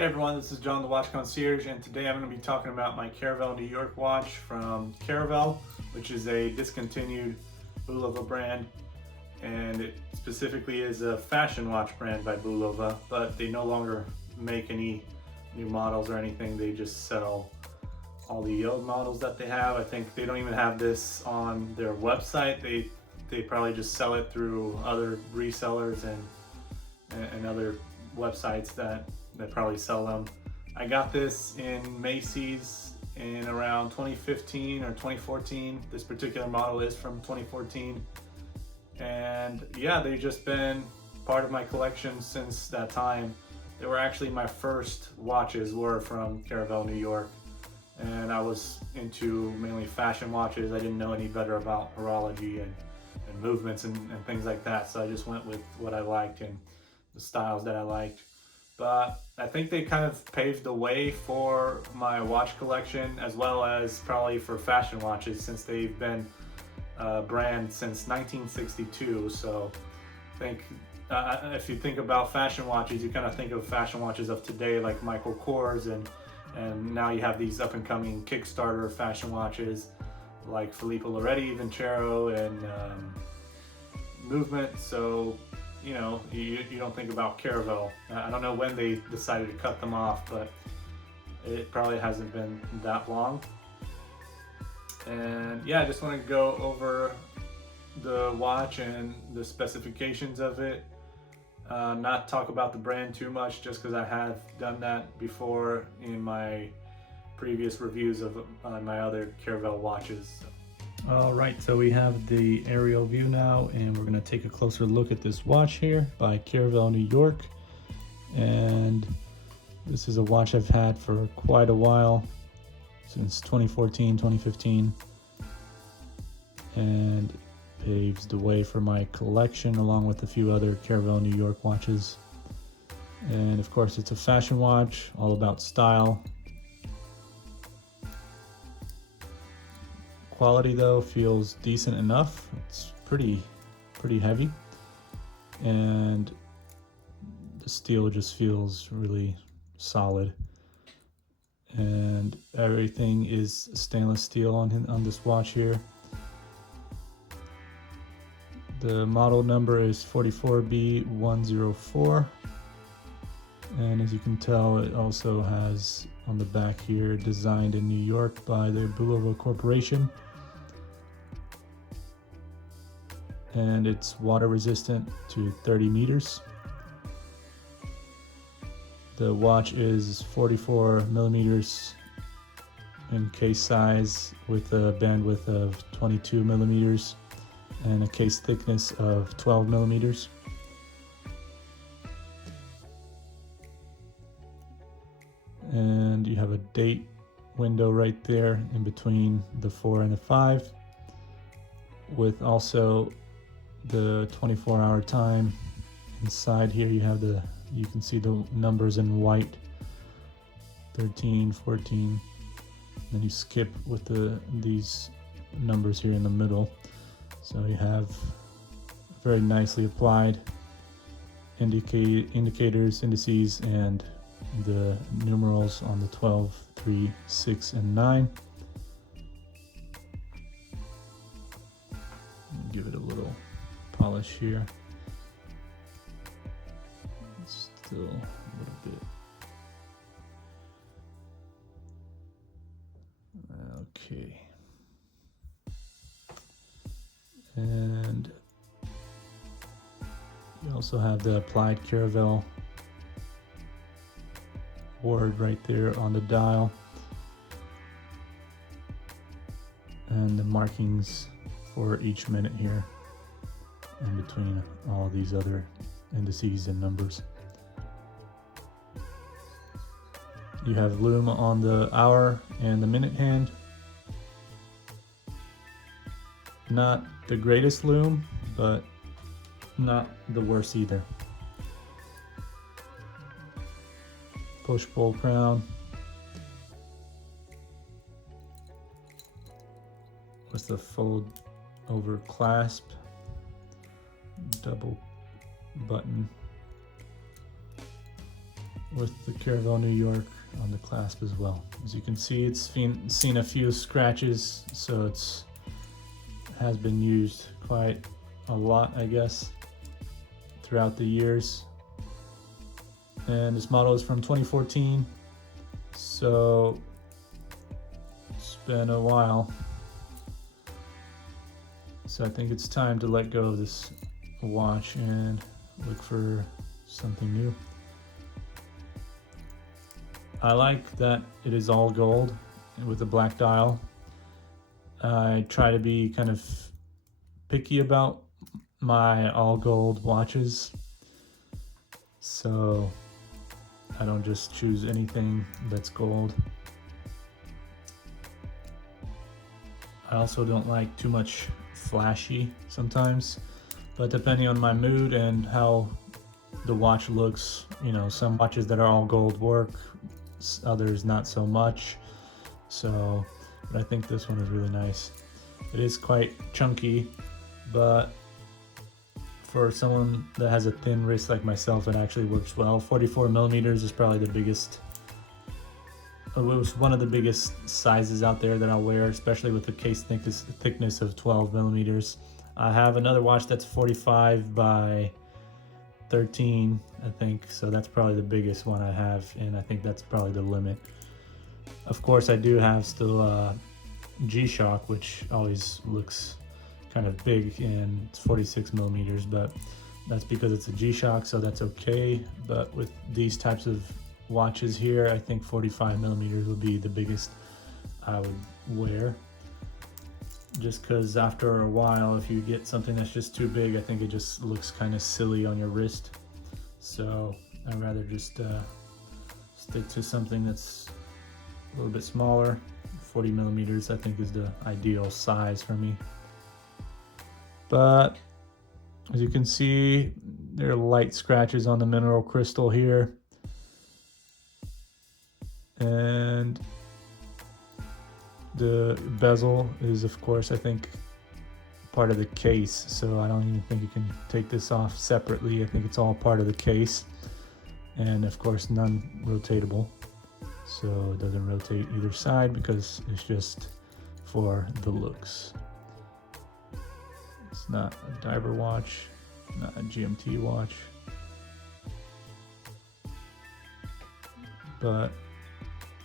Hey everyone, this is John the Watch Concierge, and today I'm going to be talking about my Caravelle New York watch from Caravelle, which is a discontinued Bulova brand, and it specifically is a fashion watch brand by Bulova, but they no longer make any new models or anything. They just sell all the old models that they have. I think they don't even have this on their website. They probably just sell it through other resellers and other websites that probably sell them. I got this in Macy's in around 2015 or 2014. This particular model is from 2014. And yeah, they've just been part of my collection since that time. They were actually my first watches were from Caravelle New York. And I was into mainly fashion watches. I didn't know any better about horology and movements and things like that. So I just went with what I liked and the styles that I liked. But I think they kind of paved the way for my watch collection, as well as probably for fashion watches, since they've been a brand since 1962. So I think if you think about fashion watches, you kind of think of fashion watches of today, like Michael Kors, and now you have these up and coming Kickstarter fashion watches like Filippo Loretti, Vincero, and Movement. So you know, you don't think about Caravelle. I don't know when they decided to cut them off, but it probably hasn't been that long. And yeah, I just want to go over the watch and the specifications of it. Not talk about the brand too much, just because I have done that before in my previous reviews of my other Caravelle watches. All right, so we have the aerial view now, and we're going to take a closer look at this watch here by Caravelle New York. And this is a watch I've had for quite a while, since 2014, 2015, and paves the way for my collection along with a few other Caravelle New York watches. And of course, it's a fashion watch, all about style. Quality though feels decent enough. It's pretty heavy, and the steel just feels really solid, and everything is stainless steel on this watch here. The model number is 44B104, and as you can tell, it also has on the back here, designed in New York by the Bulova Corporation. And it's water resistant to 30 meters. The watch is 44 millimeters in case size, with a bandwidth of 22 millimeters and a case thickness of 12 millimeters. And you have a date window right there in between the 4 and the 5, with also the 24-hour time. Inside here you can see the numbers in white, 13, 14, then you skip with these numbers here in the middle. So you have very nicely applied indicators, indices, and the numerals on the 12, 3, 6, and 9. Give it a little polish here. Still a little bit. Okay. And you also have the applied Caravelle word right there on the dial, and the markings for each minute here in between all these other indices and numbers. You have lume on the hour and the minute hand. Not the greatest lume, but not the worst either. Push-pull crown with the fold over clasp, double button with the Caravelle New York on the clasp as well. As you can see, it's seen a few scratches, so it's has been used quite a lot, I guess, throughout the years. And this model is from 2014, so it's been a while. So I think it's time to let go of this watch and look for something new. I like that it is all gold with a black dial. I try to be kind of picky about my all gold watches, so I don't just choose anything that's gold. I also don't like too much flashy sometimes, but depending on my mood and how the watch looks, you know, some watches that are all gold work, others not so much. So, but I think this one is really nice. It is quite chunky, but for someone that has a thin wrist like myself, it actually works well. 44 millimeters is probably the biggest. It was one of the biggest sizes out there that I'll wear, especially with the case thickness of 12 millimeters. I have another watch that's 45 by 13, I think, so that's probably the biggest one I have, and I think that's probably the limit. Of course, I do have still G-Shock, which always looks kind of big, and it's 46 millimeters, but that's because it's a G-Shock, so that's okay. But with these types of watches here, I think 45 millimeters would be the biggest I would wear, just because after a while, if you get something that's just too big, I think it just looks kind of silly on your wrist. So I'd rather just stick to something that's a little bit smaller. 40 millimeters I think is the ideal size for me. But as you can see, there are light scratches on the mineral crystal here, and the bezel is, of course, I think part of the case, so I don't even think you can take this off separately. I think it's all part of the case, and of course non-rotatable, so it doesn't rotate either side because it's just for the looks. It's not a diver watch, not a GMT watch, but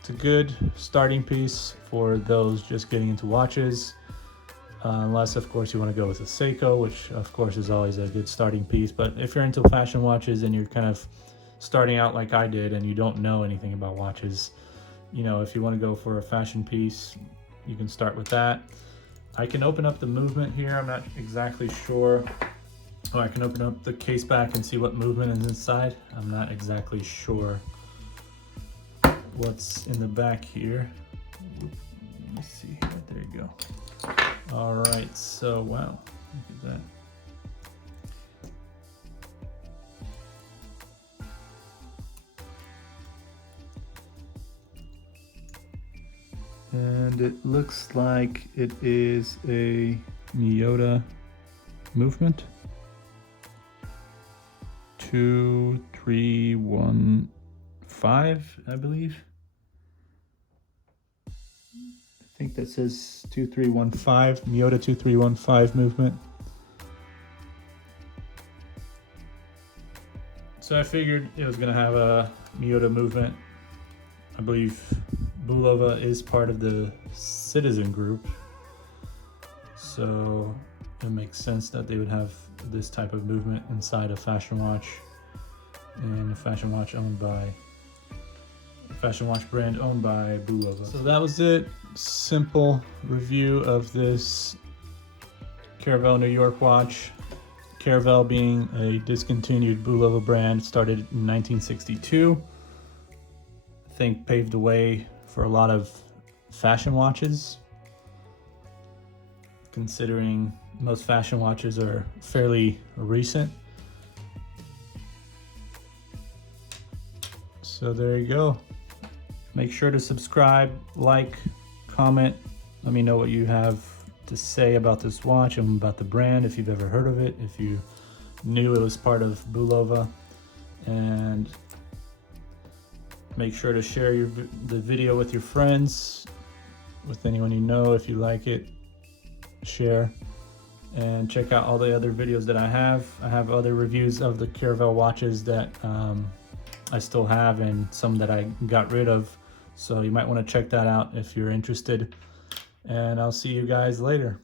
it's a good starting piece for those just getting into watches, unless of course you want to go with a Seiko, which of course is always a good starting piece. But if you're into fashion watches and you're kind of starting out like I did and you don't know anything about watches, you know, if you want to go for a fashion piece, you can start with that. I can open up the movement here. I'm not exactly sure. Oh, I can open up the case back and see what movement is inside. I'm not exactly sure what's in the back here. Let me see here. There you go. All right, so wow, look at that. And it looks like it is a Miyota movement. 2315, I believe. I think that says 2315, Miyota 2315 movement. So I figured it was gonna have a Miyota movement. I believe Bulova is part of the Citizen group, so it makes sense that they would have this type of movement inside a fashion watch, and a fashion watch brand owned by Bulova. So that was it. Simple review of this Caravelle New York watch. Caravelle being a discontinued Bulova brand, started in 1962. I think paved the way for a lot of fashion watches, considering most fashion watches are fairly recent. So there you go. Make sure to subscribe, like, comment. Let me know what you have to say about this watch and about the brand, if you've ever heard of it, if you knew it was part of Bulova. And Make sure to share the video with your friends, with anyone you know. If you like it, share. And check out all the other videos that I have. I have other reviews of the Caravelle watches that I still have, and some that I got rid of. So you might want to check that out if you're interested. And I'll see you guys later.